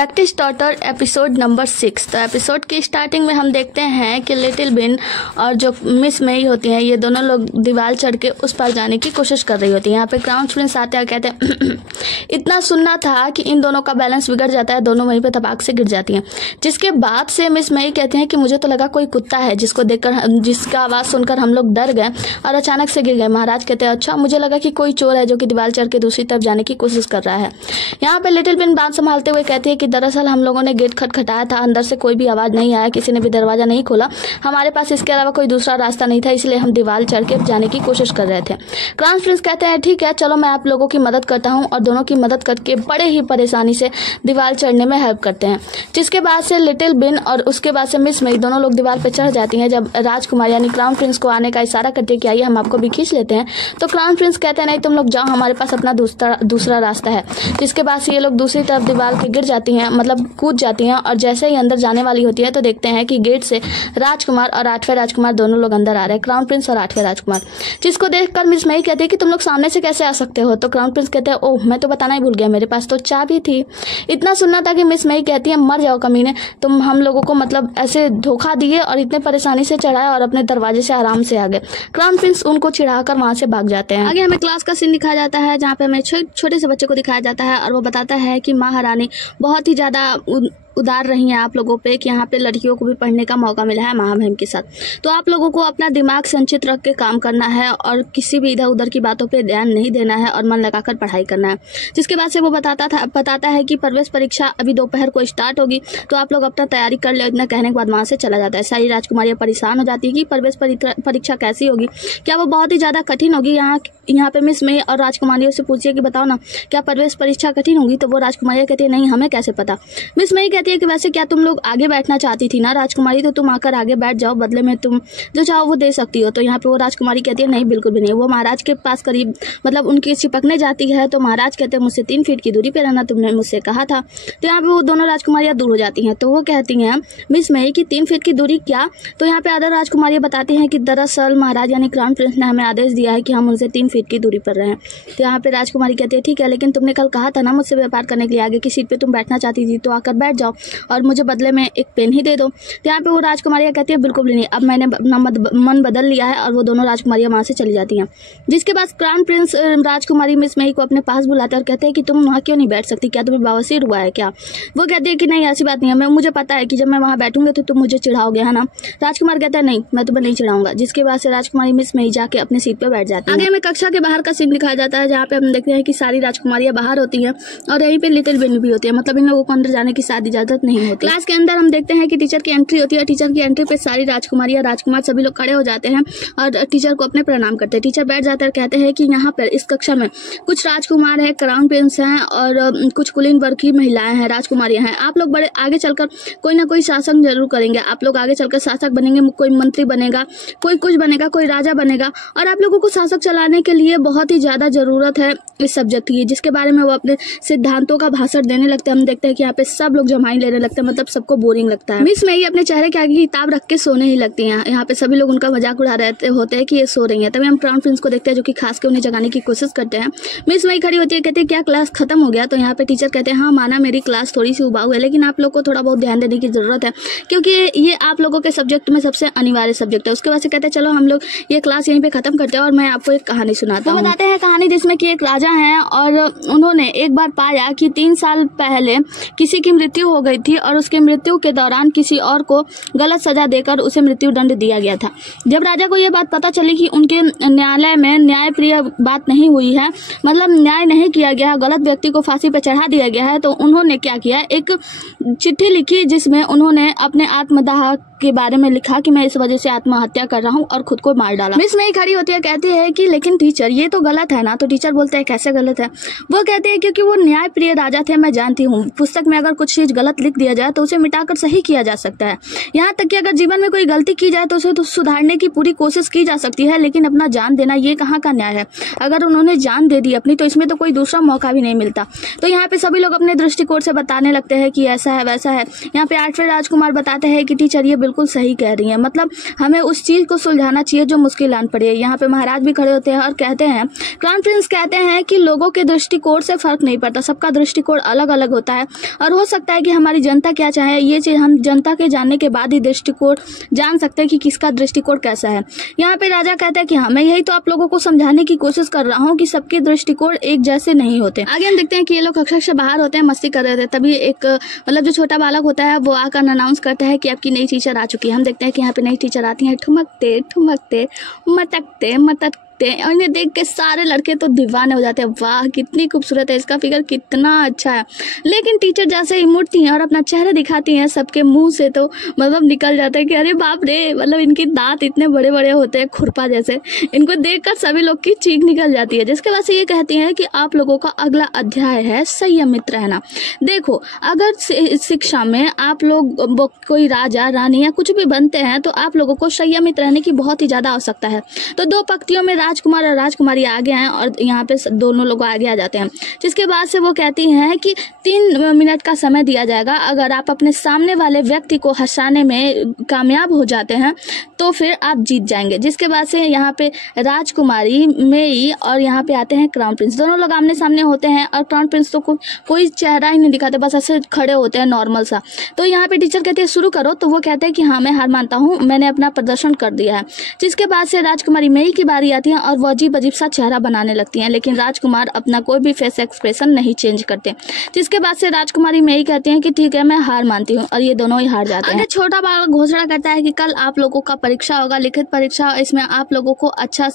Practice daughter episode number 6। तो episode की starting में हम देखते हैं कि लिटिल बिन और जो मिस मई होती हैं ये दोनों लोग दीवार चढ़ के उस पार जाने की कोशिश कर रही होती हैं। यहाँ पे क्राउन प्रिंस आते हैं, कहते हैं इतना सुनना था कि इन दोनों का बैलेंस बिगड़ जाता है, दोनों वहीं पे तबाक से गिर जाती हैं। जिसके बाद से मिस मई कहते हैं कि मुझे तो लगा कोई कुत्ता है जिसको देखकर, जिसका आवाज़ सुनकर हम लोग डर गए और अचानक से गिर गए। महाराज कहते हैं अच्छा, मुझे लगा कि कोई चोर है जो कि दीवार चढ़ के दूसरी तरफ जाने की कोशिश कर रहा है। यहाँ पे लिटिल बिन बात संभालते हुए कहती है कि दरअसल हम लोगों ने गेट खटखटाया था, अंदर से कोई भी आवाज़ नहीं आया, किसी ने भी दरवाज़ा नहीं खोला, हमारे पास इसके अलावा कोई दूसरा रास्ता नहीं था, इसलिए हम दीवार चढ़ के जाने की कोशिश कर रहे थे। क्राउन प्रिंस कहते हैं ठीक है, चलो मैं आप लोगों की मदद करता हूँ, और दोनों की मदद करके बड़े ही परेशानी से दीवार चढ़ने में हेल्प करते हैं। जिसके बाद से लिटिल बिन और उसके बाद से मिस मई दोनों लोग दीवार पर चढ़ जाती हैं। जब राजकुमार यानी क्राउन प्रिंस को आने का इशारा करते हैं कि आइए हम आपको भी खींच लेते हैं, तो क्राउन प्रिंस कहते हैं नहीं तुम लोग जाओ, हमारे पास अपना दूसरा रास्ता है। जिसके बाद से ये लोग दूसरी तरफ दीवार के गिर जाती हैं, मतलब कूद जाती हैं, और जैसे ही अंदर जाने वाली होती है तो देखते हैं कि गेट से राजकुमार और 8वें राजकुमार दोनों लोग अंदर आ रहे हैं, क्राउन प्रिंस और 8वें राजकुमार। जिसको देखकर मिस मई कहती है कि तुम लोग सामने से कैसे आ सकते हो, तो क्राउन प्रिंस कहते हैं ओह मैं तो बताना ही भूल गया, मेरे पास तो चाबी थी। इतना सुनना था कि मिस मई कहती है मर जाओ कमीने, तुम हम लोगों को मतलब ऐसे धोखा दिए और इतने परेशानी से चढ़ाया और अपने दरवाजे से आराम से आ गए। क्राउन प्रिंस उनको चिढ़ाकर वहां से भाग जाते हैं। आगे हमें क्लास का सीन दिखाया जाता है जहाँ पे हमें छोटे से बच्चे को दिखाया जाता है और वो बताता है कि महारानी बहुत ही ज्यादा उदार रही हैं आप लोगों पे कि यहाँ पे लड़कियों को भी पढ़ने का मौका मिला है महामहिम के साथ, तो आप लोगों को अपना दिमाग संचित रख के काम करना है और किसी भी इधर उधर की बातों पे ध्यान नहीं देना है और मन लगाकर पढ़ाई करना है। जिसके बाद से वो बताता है कि प्रवेश परीक्षा अभी दोपहर को स्टार्ट होगी, तो आप लोग अपना तैयारी कर ले। इतना कहने के बाद वहाँ से चला जाता है। सारी राजकुमारियाँ परेशान हो जाती है कि प्रवेश परीक्षा कैसी होगी, क्या वो बहुत ही ज़्यादा कठिन होगी। यहाँ पे मिस मई और राजकुमारियों से पूछिए कि बताओ ना क्या प्रवेश परीक्षा कठिन होगी, तो वो राजकुमारियाँ कहती है नहीं हमें कैसे पता। मिस मई कहती है कि वैसे क्या तुम लोग आगे बैठना चाहती थी ना राजकुमारी, तो तुम आकर आगे बैठ जाओ, बदले में तुम जो चाहो वो दे सकती हो। तो यहाँ पे वो राजकुमारी कहती है नहीं बिल्कुल भी नहीं। वो महाराज के पास करीब मतलब उनकी चिपकने जाती है, तो महाराज कहते हैं मुझसे 3 फीट की दूरी पे रहना, तुमने मुझसे कहा था। तो यहाँ पे वो दोनों राजकुमारियाँ दूर हो जाती हैं। तो वो कहती हैं मिस मई की 3 फीट की दूरी क्या, तो यहाँ पे अदर राजकुमारियाँ बताती हैं कि दरअसल महाराज यानी क्राउन प्रिंस ने हमें आदेश दिया है कि हम उनसे 3 फीट की दूरी पर रहें। तो यहाँ पे राजकुमारी कहती है ठीक है, लेकिन तुमने कल कहा था ना मुझसे व्यापार करने के लिए, आगे की सीट पे तुम बैठना चाहती थी, तो आकर बैठ जाओ और मुझे बदले में एक पेन ही दे दो। तो यहाँ पे वो राजकुमारियाँ कहती है बिल्कुल भी नहीं, अब मैंने अपना मन बदल लिया है, और वो दोनों राजकुमारियाँ वहाँ से चली जाती हैं। जिसके बाद क्राउन प्रिंस राजकुमारी मिस मई को अपने पास बुलाते हैं और कहते हैं कि तुम वहाँ क्यों नहीं बैठ सकती, क्या तुम्हें बवासीर हुआ है क्या। वो कहती है कि नहीं ऐसी बात नहीं है, मुझे पता है कि जब मैं वहाँ बैठूंगी तो तुम मुझे चिढ़ाओगे है ना। राजकुमार कहता है नहीं मैं तुम्हें नहीं चिढ़ाऊंगा। जिसके बाद से राजकुमारी मिस मई जाके अपनी सीट पर बैठ जाती है। आगे हमें कक्षा के बाहर का सीन दिखाया जाता है जहाँ पे हम देखते हैं कि सारी राजकुमारियाँ बाहर होती हैं और यहीं पे लिटिल बिन भी होती है, मतलब इन लोगों को अंदर जाने की शायद इजाजत नहीं होती। क्लास के अंदर हम देखते हैं कि टीचर की एंट्री होती है। टीचर की एंट्री पे सारी राजकुमारियाँ राजकुमार सभी लोग खड़े हो जाते हैं और टीचर को अपने प्रणाम करते हैं। टीचर बैठ जाते हैं, कहते हैं कि यहाँ पर इस कक्षा में कुछ राजकुमार है, क्राउन प्रिंस हैं और कुछ कुलीन वर्ग की महिलाएं हैं, राजकुमारियाँ हैं। आप लोग बड़े आगे चलकर कोई ना कोई शासन जरूर करेंगे, आप लोग आगे चलकर शासक बनेंगे, कोई मंत्री बनेगा, कोई कुछ बनेगा, कोई राजा बनेगा, और आप लोगों को शासक चलाने के लिए बहुत ही ज्यादा जरूरत है इस सब्जेक्ट की। जिसके बारे में वो अपने सिद्धांतों का भाषण देने लगते हैं। हम देखते हैं कि यहाँ पे सब लोग जमाई लेने लगते हैं, मतलब सबको बोरिंग लगता है। मिस मई अपने चेहरे के आगे किताब रख के सोने ही लगती हैं। यहाँ पे सभी लोग उनका मजाक उड़ा रहे होते हैं कि ये सो रही हैं। तभी हम क्राउन प्रिंस को देखते हैं जो कि खास के उन्हें जगाने की कोशिश करते हैं। मिस मई खड़ी होती है, कहते हैं क्या क्लास खत्म हो गया, तो यहाँ पे टीचर कहते हैं हाँ माना मेरी क्लास थोड़ी सी उबाऊ है, लेकिन आप लोग को थोड़ा बहुत ध्यान देने की जरूरत है क्योंकि ये आप लोगों के सब्जेक्ट में सबसे अनिवार्य सब्जेक्ट है। उसके बाद से कहते हैं चलो हम लोग ये क्लास यहीं पे खत्म करते हैं और मैं आपको एक कहानी सुनाता हूँ। बताते हैं कहानी जिसमें कि एक राजा है और उन्होंने एक बार पाया कि 3 साल पहले किसी की मृत्यु हो गई थी और उसके मृत्यु के दौरान किसी और को गलत सजा देकर उसे मृत्यु दंड दिया गया था। जब राजा को यह बात पता चली कि उनके न्यायालय में न्यायप्रिय बात नहीं हुई है, मतलब न्याय नहीं किया गया, गलत व्यक्ति को फांसी पर चढ़ा दिया गया है, तो उन्होंने क्या किया, एक चिट्ठी लिखी जिसमें उन्होंने अपने आत्मदाह के बारे में लिखा कि मैं इस वजह से आत्महत्या कर रहा हूँ और खुद को मार डाला। मिस मई खड़ी होती है, कहती है कि लेकिन टीचर ये तो गलत है ना। तो टीचर बोलते हैं कैसे गलत है। वो कहते हैं क्योंकि वो न्यायप्रिय राजा थे, मैं जानती हूँ पुस्तक में अगर कुछ चीज गलत लिख दिया जाए तो उसे मिटाकर सही किया जा सकता है। यहाँ तक कि अगर जीवन में कोई गलती की जाए तो उसे तो सुधारने की पूरी कोशिश की जा सकती है, लेकिन अपना जान देना ये कहाँ का न्याय है। अगर उन्होंने जान दे दी अपनी तो इसमें तो कोई दूसरा मौका भी नहीं मिलता। तो यहाँ पे सभी लोग अपने दृष्टिकोण से बताने लगते हैं कि ऐसा है वैसा है। यहाँ पे 8वें राजकुमार बताते हैं कि टीचर ये बिल्कुल सही कह रही हैं। मतलब हमें उस चीज़ को सुलझाना चाहिए जो मुश्किल आन पड़ी है। यहाँ पे महाराज भी खड़े होते हैं और कहते हैं, क्राउन प्रिंस कहते हैं कि लोगों के दृष्टिकोण से फर्क नहीं पड़ता, सबका दृष्टिकोण अलग अलग होता है और हो सकता है कि हमारी जनता क्या चाहे ये चीज़ हम जनता के जानने के बाद ही दृष्टिकोण जान सकते हैं कि किसका दृष्टिकोण कैसा है। यहाँ पे राजा कहता है कि मैं यही तो आप लोगों को समझाने की कोशिश कर रहा हूँ कि सबके दृष्टिकोण एक जैसे नहीं होते। आगे हम देखते हैं कि ये लोग कक्षा से बाहर होते हैं, मस्ती कर रहे थे, तभी एक मतलब जो छोटा बालक होता है वो आकर अनाउंस करता है कि आपकी नई टीचर आ चुकी है। हम देखते हैं कि यहाँ पे नई टीचर आती हैं, ठुमकते ठुमकते मटकते मटकते, और इन्हें देख के सारे लड़के तो दीवाने हो जाते हैं। वाह कितनी खूबसूरत है, इसका फिगर कितना अच्छा है। लेकिन टीचर जैसे ही मुड़ती हैं और अपना चेहरा दिखाती हैं, सबके मुंह से तो मतलब निकल जाता है कि अरे बाप रे, मतलब इनके दांत इतने बड़े बड़े होते हैं खुरपा जैसे। इनको देखकर सभी लोग की चीख निकल जाती है, जिसके बाद से ये कहती हैं कि आप लोगों का अगला अध्याय है संयमित रहना। देखो, अगर शिक्षा में आप लोग कोई राजा रानी या कुछ भी बनते हैं तो आप लोगों को संयमित रहने की बहुत ही ज़्यादा आवश्यकता है। तो 2 पंक्तियों में राजकुमार और राजकुमारी आगे हैं और यहाँ पे दोनों लोग आगे आ जाते हैं। जिसके बाद से वो कहती हैं कि 3 मिनट का समय दिया जाएगा, अगर आप अपने सामने वाले व्यक्ति को हंसाने में कामयाब हो जाते हैं तो फिर आप जीत जाएंगे। जिसके बाद से यहाँ पे राजकुमारी मेई और यहाँ पे आते हैं क्राउन प्रिंस, दोनों लोग आमने सामने होते हैं और क्राउन प्रिंस तो कोई चेहरा ही नहीं दिखाते, बस ऐसे खड़े होते हैं नॉर्मल सा। तो यहाँ पे टीचर कहती है शुरू करो, तो वो कहते हैं कि हाँ मैं हार मानता हूँ, मैंने अपना प्रदर्शन कर दिया है। जिसके बाद से राजकुमारी मेई की बारी आती है और वो अजीब अजीब सा चेहरा बनाने लगती हैं, लेकिन राजकुमार अपना कोई भी फेस एक्सप्रेशन नहीं चेंज करते। जिसके बाद से राजकुमारी मेई कहती हैं कि ठीक है मैं हार मानती हूँ, और ये दोनों ही हार जाते हैं। छोटा बालक घोषणा करता है कि कल आप लोगों का परीक्षा होगा, लिखित परीक्षा, इसमें आप लोगों को अच्छा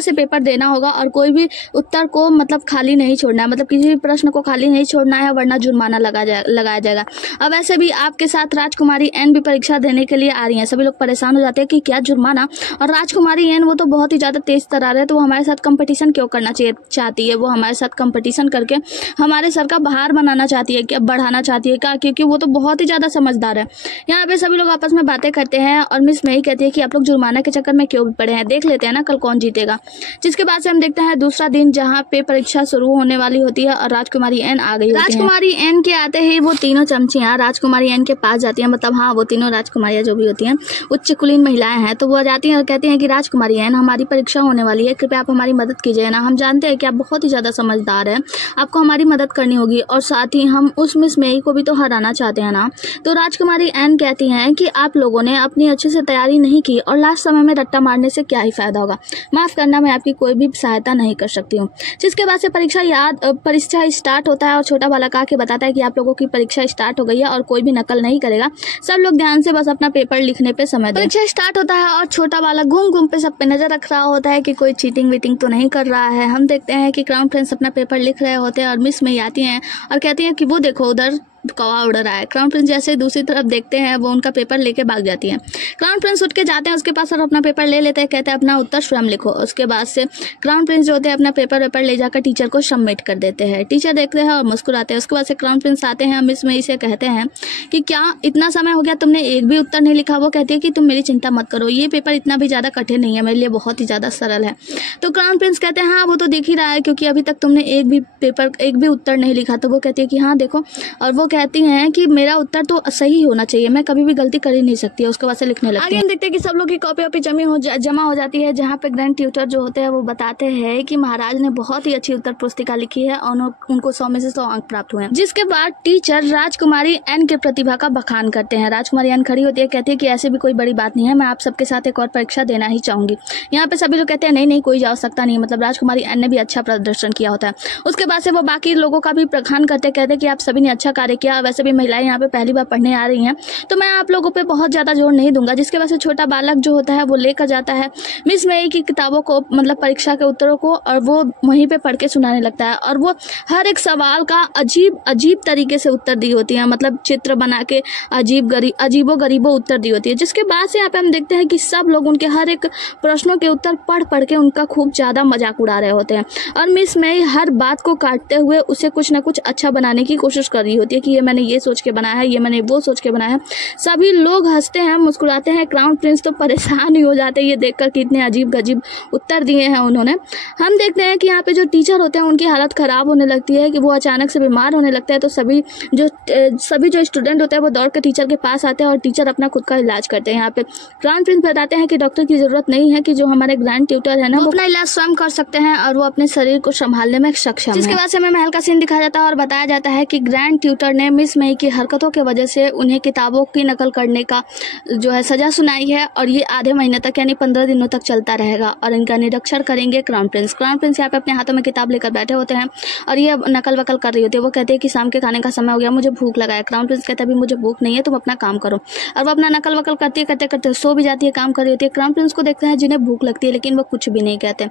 से पेपर देना होगा और कोई भी उत्तर को मतलब खाली नहीं छोड़ना है, मतलब किसी भी प्रश्न को खाली नहीं छोड़ना है, वरना जुर्माना लगाया जाएगा। अब वैसे भी आपके साथ राजकुमारी एन भी परीक्षा देने के लिए आ रही हैं। सभी लोग परेशान हो जाते हैं कि क्या जुर्माना, और राजकुमारी एन वो तो बहुत ही ज़्यादा तेज तरार है, तो वो हमारे साथ कंपटीशन क्यों करना चाहती है, वो हमारे साथ कंपटीशन करके हमारे सर का भार बनाना चाहती है, क्या बढ़ाना चाहती है क्या, क्योंकि वो तो बहुत ही ज़्यादा समझदार है। यहाँ पे सभी लोग आपस में बातें करते हैं और मिस मेई कहती है कि आप लोग जुर्माना के चक्कर में क्यों भी पड़े हैं, देख लेते हैं ना कल कौन जीतेगा। जिसके बाद से हम देखते हैं दूसरा दिन जहाँ पे परीक्षा शुरू होने वाली होती है और राजकुमारी एन आ गई। राजकुमारी एन के आते ही वो तीनों चमचियाँ राजकुमारी एन के पास जाती हैं, मतलब हाँ वो तीनों राजकुमारियाँ जो भी होती हैं उच्च कुलीन महिलाएं हैं, तो वो जाती हैं और कहती हैं कि राजकुमारी एन हमारी परीक्षा होने वाली है, कृपया आप हमारी मदद कीजिए ना, हम जानते हैं कि आप बहुत ही ज़्यादा समझदार हैं, आपको हमारी मदद करनी होगी और साथ ही हम उस मिस मेई को भी तो हराना चाहते हैं ना। तो राजकुमारी एन कहती हैं कि आप लोगों ने अपनी अच्छे से तैयारी नहीं की और लास्ट समय में रट्टा मारने से क्या ही फायदा होगा, माफ़ करना मैं आपकी कोई भी सहायता नहीं कर सकती हूँ। जिसके बाद से परीक्षा स्टार्ट होता है और छोटा बालक आके बताता है कि आप लोगों की परीक्षा स्टार्ट हो गई है और कोई भी नकल नहीं करेगा, सब लोग ध्यान से बस अपना पेपर लिखने पे समय दें। परीक्षा स्टार्ट होता है और छोटा बालक घूम पे सब पे नजर रख रहा होता है कि कोई चीटिंग वीटिंग तो नहीं कर रहा है। हम देखते हैं कि क्राउन प्रिंस अपना पेपर लिख रहे होते हैं और मिस मेई आती हैं और कहती हैं कि वो देखो उधर कौवा उड़ रहा है। क्राउन प्रिंस जैसे दूसरी तरफ देखते हैं वो उनका पेपर लेके भाग जाती हैं। क्राउन प्रिंस उठ के जाते हैं उसके पास और अपना पेपर ले लेते हैं, कहते हैं अपना उत्तर स्वयं लिखो। उसके बाद से क्राउन प्रिंस जो होते हैं अपना पेपर ले जाकर टीचर को सबमिट कर देते हैं। टीचर देखते हैं और मुस्कुराते हैं। उसके बाद से क्राउन प्रिंस आते हैं, मिस मेई से कहते हैं कि क्या इतना समय हो गया तुमने एक भी उत्तर नहीं लिखा। वो कहती है कि तुम मेरी चिंता मत करो, ये पेपर इतना भी ज़्यादा कठिन नहीं है, मेरे लिए बहुत ही ज़्यादा सरल है। तो क्राउन प्रिंस कहते हैं हाँ वो तो दिख ही रहा है, क्योंकि अभी तक तुमने एक भी उत्तर नहीं लिखा। तो वो कहती है कि हाँ देखो, और वो कहती हैं कि मेरा उत्तर तो सही होना चाहिए, मैं कभी भी गलती कर ही नहीं सकती है। उसके बाद से लिखने लगती है। आगे हम देखते हैं कि सब लोग की कॉपी जमा हो जाती है, जहाँ पे ग्रैंड ट्यूटर जो होते हैं वो बताते हैं कि महाराज ने बहुत ही अच्छी उत्तर पुस्तिका लिखी है और उनको 100 में से 100 अंक प्राप्त हुए हैं। जिसके बाद टीचर राजकुमारी एन के प्रतिभा का बखान करते हैं। राजकुमारी एन खड़ी होती है, कहती है कि ऐसे भी कोई बड़ी बात नहीं है, मैं आप सबके साथ एक और परीक्षा देना ही चाहूंगी। यहाँ पे सभी लोग कहते हैं नहीं कोई जा सकता नहीं, मतलब राजकुमारी एन ने भी अच्छा प्रदर्शन किया होता है। उसके बाद से वो बाकी लोगों का भी बखान करते, कहते कि आप सभी ने अच्छा कार्य किया, वैसे भी महिलाएं यहाँ पे पहली बार पढ़ने आ रही हैं तो मैं आप लोगों पे बहुत ज़्यादा जोर नहीं दूंगा। जिसके वजह से छोटा बालक जो होता है वो लेकर जाता है मिस मेई की किताबों को, मतलब परीक्षा के उत्तरों को, और वो वहीं पे पढ़ के सुनाने लगता है। और वो हर एक सवाल का अजीब तरीके से उत्तर दी होती है, मतलब चित्र बना के अजीबो गरीबो उत्तर दी होती है। जिसके बाद से यहाँ पे हम देखते हैं कि सब लोग उनके हर एक प्रश्नों के उत्तर पढ़ के उनका खूब ज़्यादा मजाक उड़ा रहे होते हैं। और मिस मेई हर बात को काटते हुए उसे कुछ ना कुछ अच्छा बनाने की कोशिश कर रही होती है कि ये मैंने ये सोच के बनाया है, ये मैंने वो सोच के बनाया है। सभी लोग हंसते हैं, मुस्कुराते हैं। क्राउन प्रिंस तो परेशान ही हो जाते हैं ये देखकर कि इतने अजीब गजीब उत्तर दिए हैं उन्होंने। हम देखते हैं कि यहाँ पे जो टीचर होते हैं उनकी हालत ख़राब होने लगती है कि वो अचानक से बीमार होने लगता है। तो सभी जो स्टूडेंट होते हैं वो दौड़ कर टीचर के पास आते हैं और टीचर अपना खुद का इलाज करते हैं। यहाँ पे क्राउन प्रिंस बताते हैं कि डॉक्टर की ज़रूरत नहीं है, कि जो हमारे ग्रैंड ट्यूटर है ना वो अपना इलाज स्वयं कर सकते हैं और वो अपने शरीर को संभालने में सक्षम है। जिसके बाद से हमें महल का सीन दिखाया जाता है और बताया जाता है कि ग्रैंड ट्यूटर ने मिस मई की हरकतों की वजह से उन्हें किताबों की नकल करने का जो है सजा सुनाई है और ये आधे महीने तक यानी 15 दिनों तक चलता रहेगा और इनका निरीक्षण करेंगे क्राउन प्रिंस। क्राउन प्रिंस यहाँ पे अपने हाथों में किताब लेकर बैठे होते हैं और ये नकल वकल कर रही होती है। वो कहते हैं कि शाम के खाने का समय हो गया, मुझे भूख लगा है। क्राउन प्रिंस कहता है अभी मुझे भूख नहीं है, तुम अपना काम करो। और वो अपना नकल वकल करते करते सो भी जाती है, काम कर रही होती है। क्राउन प्रिंस को देखते हैं जिन्हें भूख लगती है लेकिन वो कुछ भी नहीं कहते।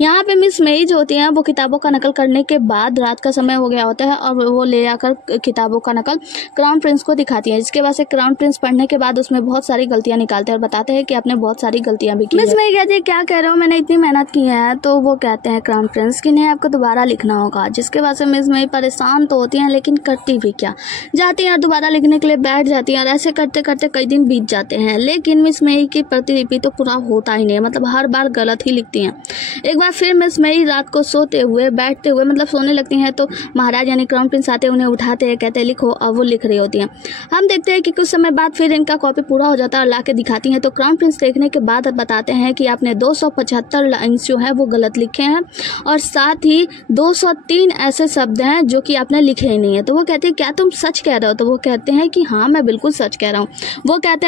यहाँ पे मिस मई जो होती है वो किताबों का नकल करने के बाद रात का समय हो गया होता है और वो ले आकर किताबों का नकल क्राउन प्रिंस को दिखाती है। जिसके बाद से क्राउन प्रिंस पढ़ने के बाद उसमें बहुत सारी गलतियां निकालते हैं और बताते हैं कि आपने बहुत सारी गलतियां भी की। मिस मई कहती है क्या कह रहे हो, मैंने इतनी मेहनत की है। तो वो कहते हैं क्राउन प्रिंस कि नहीं, आपको दोबारा लिखना होगा। जिसके बाद से मिस मई परेशान तो होती हैं लेकिन करती भी क्या, जाती हैं और दोबारा लिखने के लिए बैठ जाती हैं और ऐसे करते करते कई दिन बीत जाते हैं। लेकिन मिस मई की प्रतिलिपि तो पूरा होता ही नहीं, मतलब हर बार गलत ही लिखती हैं। एक बार फिर मिस मई रात को सोते हुए बैठते हुए मतलब सोने लगती हैं तो महाराज यानी क्राउन प्रिंस आते उन्हें उठाते हैं, कहते हैं लिखो, और वो लिख रही होती हैं। हम देखते हैं कि कुछ समय बाद फिर इनका कॉपी पूरा हो जाता है और ला के दिखाती हैं। तो क्राउन प्रिंस देखने के बाद बताते हैं कि आपने 275 लाइन्स जो है वो गलत लिखे हैं और साथ ही 203 ऐसे शब्द हैं जो कि आपने लिखे ही नहीं है। तो वो कहते हैं क्या तुम सच कह रहे हो? तो वो कहते हैं कि हाँ मैं बिल्कुल सच कह रहा हूँ। वो कहती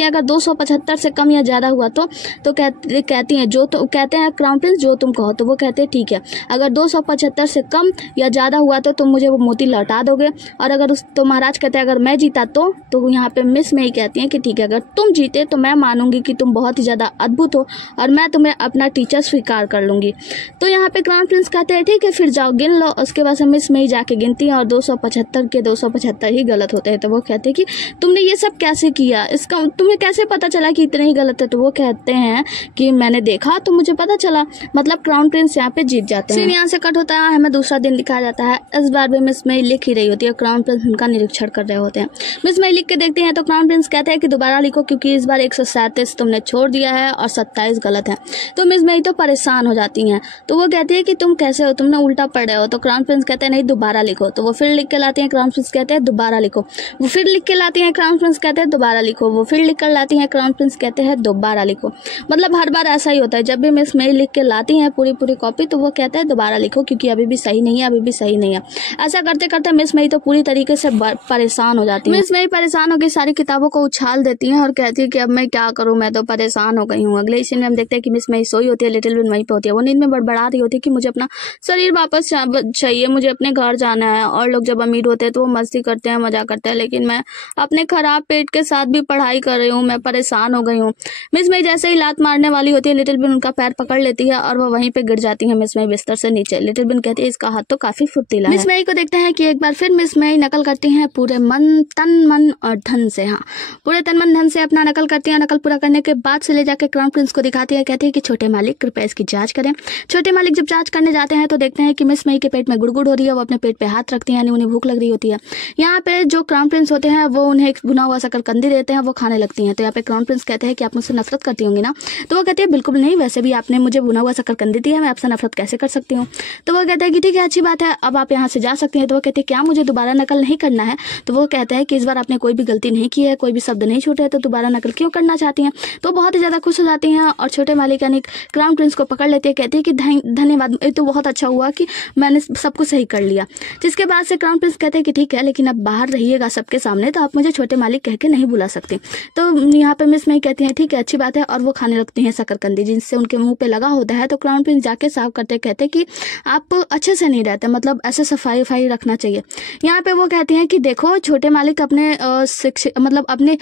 है अगर 275 से कम या ज़्यादा हुआ तो कहती हैं कहते हैं क्राउन प्रिंस जो तुम कहो। तो वो कहते हैं ठीक है, अगर 275 से कम या ज़्यादा हुआ तो तुम मुझे वो मोती लौटा दोगे। और अगर तो महाराज कहते हैं अगर मैं जीता तो यहाँ पे मिस मई कहती हैं कि ठीक है, अगर तुम जीते तो मैं मानूंगी कि तुम बहुत ही ज़्यादा अद्भुत हो और मैं तुम्हें अपना टीचर स्वीकार कर लूँगी। तो यहाँ पे क्राउन प्रिंस कहते हैं ठीक है फिर जाओ गिन लो। उसके बाद से मिस मई जाके गिनती है और 275 के 275 ही गलत होते हैं। तो वो कहते हैं कि तुमने ये सब कैसे किया, इसका तुम्हें कैसे पता चला कि इतने ही गलत है? तो वो कहते हैं कि मैंने देखा तो मुझे पता चला। मतलब क्राउन प्रिंस यहाँ पे जीत जाते हैं। यहाँ से कट होता है, हमें दूसरा दिन दिखाया जाता है। इस बार भी मिस मई लिख ही रही होती है, क्राउन प्रिंस उनका निरीक्षण कर रहे होते हैं। मिस मई लिख के देखते हैं तो क्राउन प्रिंस कहते हैं कि दोबारा लिखो क्योंकि इस बार 137 तुमने छोड़ दिया है और 27 गलत है। तो मिस मई तो परेशान हो जाती हैं। तो वो कहती है कि तुम कैसे हो, तुमने उल्टा पढ़ रहे हो। तो क्राउन प्रिंस कहते हैं नहीं दोबारा लिखो। तो वो फिर लिख के लाती हैं। क्राउन प्रिंस कहते हैं दोबारा लिखो। वो फिर लिख के लाती हैं। क्राउन प्रिंस कहते हैं दोबारा लिखो। वो फिर लिख कर लाती हैं। क्राउन प्रिंस कहते हैं दोबारा लिखो। मतलब हर बार ऐसा ही होता है, जब भी मिस मई लिख के लाती हैं पूरी कॉपी तो वो कहते हैं दोबारा लिखो क्योंकि अभी भी सही नहीं है, अभी भी सही नहीं है। ऐसा करते करते मिस मई तो पूरी तरीके से परेशान हो जाती है। मिस मई परेशान होकर सारी किताबों को उछाल देती हैं और कहती है कि अब मैं क्या करूं, मैं तो परेशान हो गई हूँ। अगले सीन में हम देखते हैं कि मिस मई सोई होती है, लिटिल बिन वहीं पे होती है। वो नींद में बड़बड़ा रही होती है कि मुझे अपना शरीर वापस चाहिए, मुझे अपने घर जाना है। और लोग जब अमीर होते हैं तो वो मस्ती करते हैं, मजा करते हैं, लेकिन मैं अपने खराब पेट के साथ भी पढ़ाई कर रही हूँ, मैं परेशान हो गई हूँ। मिस मई जैसे ही लात मारने वाली होती है लिटिल बिन उनका पैर पकड़ लेती है और वो वहीं पे गिर जाती है मिस मई बिस्तर से नीचे। लिटिल बिन कहती है इसका हाथ तो काफी फुर्तीला है। मिस मई को देखते हैं कि एक बार फिर मिस मई नकल करती हैं पूरे तन मन और धन से। हाँ, पूरे तन मन धन से अपना नकल करती हैं। नकल पूरा करने के बाद से ले जाकर क्राउन प्रिंस को दिखाती है, कहती है कि छोटे मालिक कृपया इसकी जांच करें। छोटे मालिक जब जांच करने जाते हैं तो देखते हैं कि मिस मई के पेट में गुड़गुड़ हो रही है। वो अपने पेट पे हाथ रखती हैं, यानी उन्हें भूख लग रही होती है। यहाँ पे जो क्राउन प्रिंस होते हैं वो उन्हें एक भुना हुआ शकरकंदी देते हैं, वो खाने लगती हैं। तो यहाँ पे क्राउन प्रिंस कहते हैं कि आप मुझसे नफरत करती होंगी ना? तो वो कहती है बिल्कुल नहीं, वैसे भी आपने मुझे भुना हुआ शकरकंदी दी है, मैं आपसे नफरत कैसे कर सकती हूँ? तो वो कहता है कि ठीक है अच्छी बात है, अब आप यहाँ से जा सकती हैं। तो वो कहते हैं क्या मुझे दोबारा नकल नहीं करना है? तो वो कहता है कि इस बार आपने कोई भी गलती नहीं की है, कोई भी शब्द नहीं छूटे, तो दोबारा नकल क्यों करना चाहती हैं? तो बहुत ही ज्यादा खुश हो जाती हैं और छोटे मालिक यानी क्राउन प्रिंस को पकड़ लेती है, कहती है कि धन्यवाद, तो बहुत अच्छा हुआ कि मैंने सब कुछ सही कर लिया। जिसके बाद से क्राउन प्रिंस कहते हैं कि ठीक है लेकिन अब बाहर रहिएगा सबके सामने, तो आप मुझे छोटे मालिक कह के नहीं बुला सकते। तो यहाँ पे मिस मई कहती हैं ठीक है अच्छी बात है, और वो खाने लगती हैं शकरकंदी जिनसे उनके मुंह पे लगा होता है। तो क्राउन प्रिंस जाके साफ करते कहते कि आप अच्छे से नहीं रहते, मतलब ऐसे सफाई रखना चाहिए। यहाँ पे वो कहते हैं कि देखो छोटे मालिक अपने मतलब अपने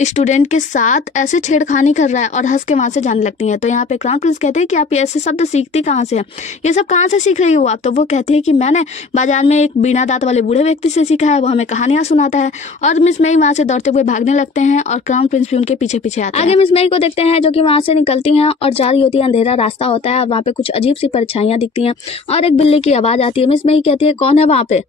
स्टूडेंट के साथ ऐसे छेड़खानी कर रहा है, और हंस के वहां से जाने लगती हैं। तो यहाँ पे क्राउन प्रिंस कहते हैं कि आप ऐसे शब्द सीखती कहाँ से हैं, ये सब कहाँ से सीख रही हो आप? तो वो कहती है कि मैंने बाजार में एक बिना दांत वाले बूढ़े व्यक्ति से सीखा है, वो हमें कहानियां सुनाता है। और मिस मई वहां से दौड़ते हुए भागने लगते हैं और क्राउन प्रिंस भी उनके पीछे पीछे आते हैं। आगे मिस मई को देखते हैं जो कि वहां से निकलती हैं और जा रही होती है, अंधेरा रास्ता होता है और वहाँ पे कुछ अजीब सी परछाइयां दिखती हैं और एक बिल्ली की आवाज आती है। मिस मई कहती है कौन है वहाँ पे?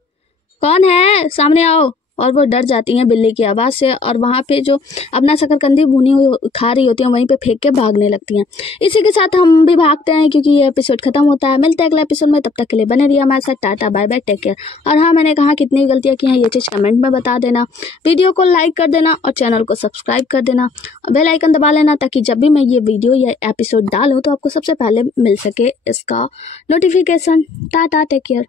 कौन है, सामने आओ। और वो डर जाती हैं बिल्ली की आवाज़ से और वहाँ पे जो अपना शकरकंदी भुनी हुई खा रही होती हैं वहीं पे फेंक के भागने लगती हैं। इसी के साथ हम भी भागते हैं क्योंकि ये एपिसोड खत्म होता है। मिलते हैं अगले एपिसोड में, तब तक के लिए बने रहिए हमारे साथ। Tata bye bye, take care. और हाँ, मैंने कहा कितनी गलतियाँ की हैं ये चीज़ कमेंट में बता देना, वीडियो को लाइक कर देना और चैनल को सब्सक्राइब कर देना, बेल आइकन दबा लेना ताकि जब भी मैं ये वीडियो या एपिसोड डालूँ तो आपको सबसे पहले मिल सके इसका नोटिफिकेशन। Tata, take care.